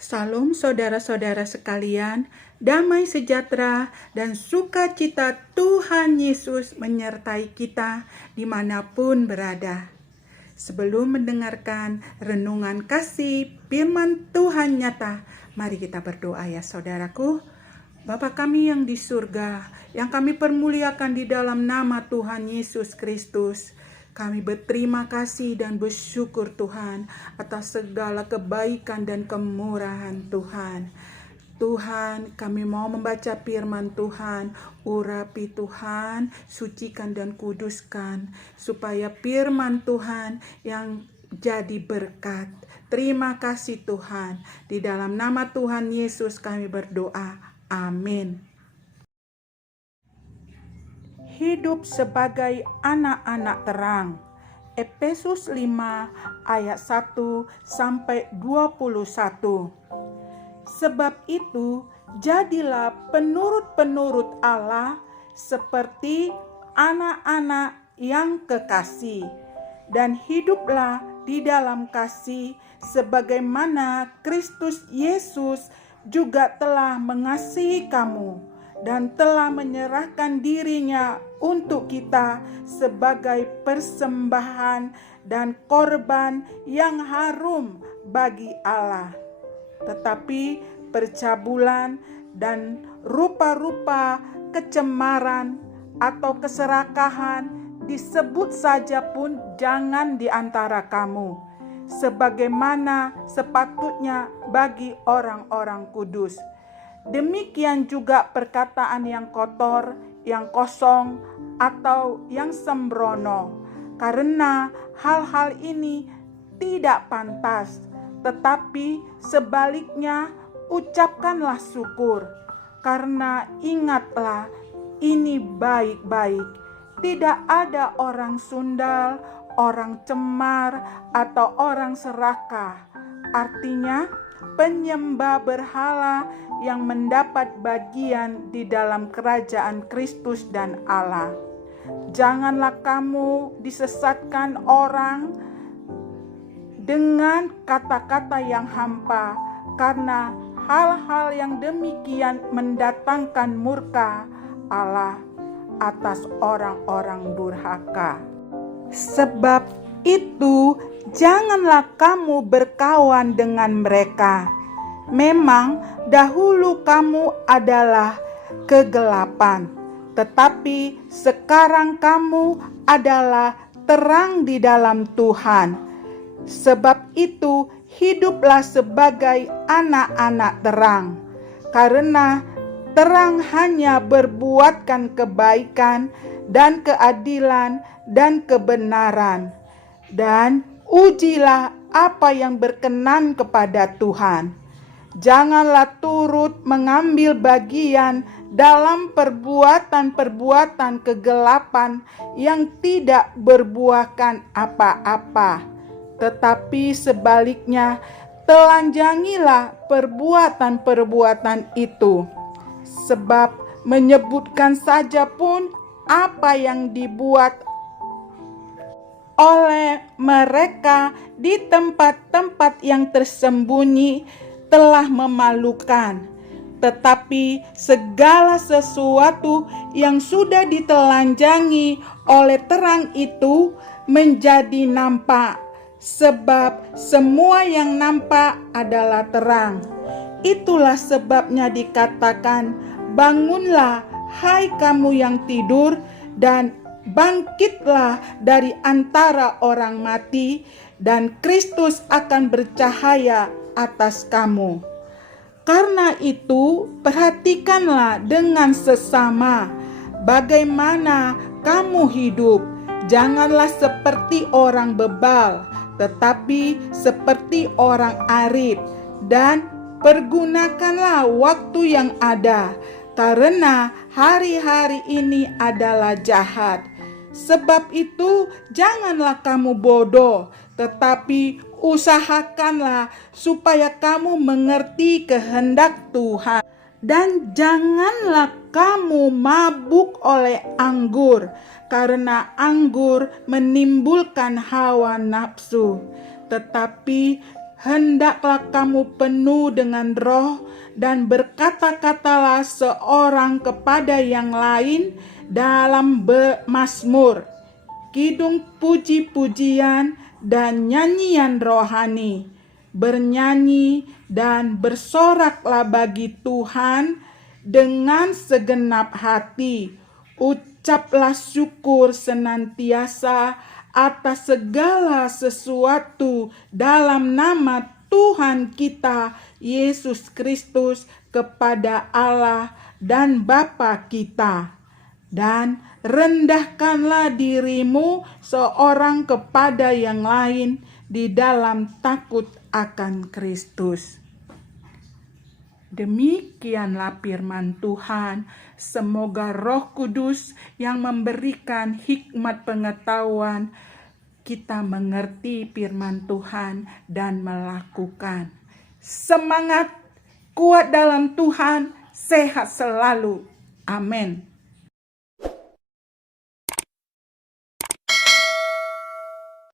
Salam saudara-saudara sekalian, damai sejahtera dan sukacita Tuhan Yesus menyertai kita dimanapun berada. Sebelum mendengarkan renungan kasih firman Tuhan nyata, mari kita berdoa ya saudaraku. Bapa kami yang di surga, yang kami permuliakan di dalam nama Tuhan Yesus Kristus. Kami berterima kasih dan bersyukur Tuhan atas segala kebaikan dan kemurahan Tuhan. Tuhan, kami mau membaca firman Tuhan, urapi Tuhan, sucikan dan kuduskan, supaya firman Tuhan yang jadi berkat. Terima kasih Tuhan, di dalam nama Tuhan Yesus kami berdoa, amin. Hidup sebagai anak-anak terang. Efesus 5 ayat 1 sampai 21. Sebab itu, jadilah penurut-penurut Allah seperti anak-anak yang kekasih, dan hiduplah di dalam kasih sebagaimana Kristus Yesus juga telah mengasihi kamu dan telah menyerahkan dirinya untuk kita sebagai persembahan dan korban yang harum bagi Allah. Tetapi percabulan dan rupa-rupa kecemaran atau keserakahan disebut saja pun jangan di antara kamu, sebagaimana sepatutnya bagi orang-orang kudus. Demikian juga perkataan yang kotor, yang kosong, atau yang sembrono, karena hal-hal ini tidak pantas. Tetapi sebaliknya ucapkanlah syukur, karena ingatlah ini baik-baik. Tidak ada orang sundal, orang cemar, atau orang serakah. Artinya penyembah berhala yang mendapat bagian di dalam kerajaan Kristus dan Allah. Janganlah kamu disesatkan orang dengan kata-kata yang hampa, karena hal-hal yang demikian mendatangkan murka Allah atas orang-orang durhaka. Sebab itu, janganlah kamu berkawan dengan mereka. Memang dahulu kamu adalah kegelapan, tetapi sekarang kamu adalah terang di dalam Tuhan. Sebab itu, hiduplah sebagai anak-anak terang, karena terang hanya berbuatkan kebaikan dan keadilan dan kebenaran. Dan ujilah apa yang berkenan kepada Tuhan. Janganlah turut mengambil bagian dalam perbuatan-perbuatan kegelapan yang tidak berbuahkan apa-apa, tetapi sebaliknya telanjangilah perbuatan-perbuatan itu. Sebab menyebutkan saja pun apa yang dibuat oleh mereka di tempat-tempat yang tersembunyi telah memalukan. Tetapi segala sesuatu yang sudah ditelanjangi oleh terang itu menjadi nampak, sebab semua yang nampak adalah terang. Itulah sebabnya dikatakan, bangunlah hai kamu yang tidur, dan bangkitlah dari antara orang mati, dan Kristus akan bercahaya atas kamu. Karena itu, perhatikanlah dengan sesama bagaimana kamu hidup. Janganlah seperti orang bebal, tetapi seperti orang arif, dan pergunakanlah waktu yang ada, karena hari-hari ini adalah jahat. Sebab itu, janganlah kamu bodoh, tetapi usahakanlah supaya kamu mengerti kehendak Tuhan. Dan janganlah kamu mabuk oleh anggur, karena anggur menimbulkan hawa nafsu. Tetapi hendaklah kamu penuh dengan Roh dan berkata-katalah seorang kepada yang lain dalam mazmur, kidung puji-pujian dan nyanyian rohani. Bernyanyi dan bersoraklah bagi Tuhan dengan segenap hati. Ucaplah syukur senantiasa atas segala sesuatu dalam nama Tuhan kita Yesus Kristus kepada Allah dan Bapa kita. Dan rendahkanlah dirimu seorang kepada yang lain di dalam takut akan Kristus. Demikianlah firman Tuhan. Semoga Roh Kudus yang memberikan hikmat pengetahuan kita mengerti firman Tuhan dan melakukan. Semangat, kuat dalam Tuhan, sehat selalu. Amin.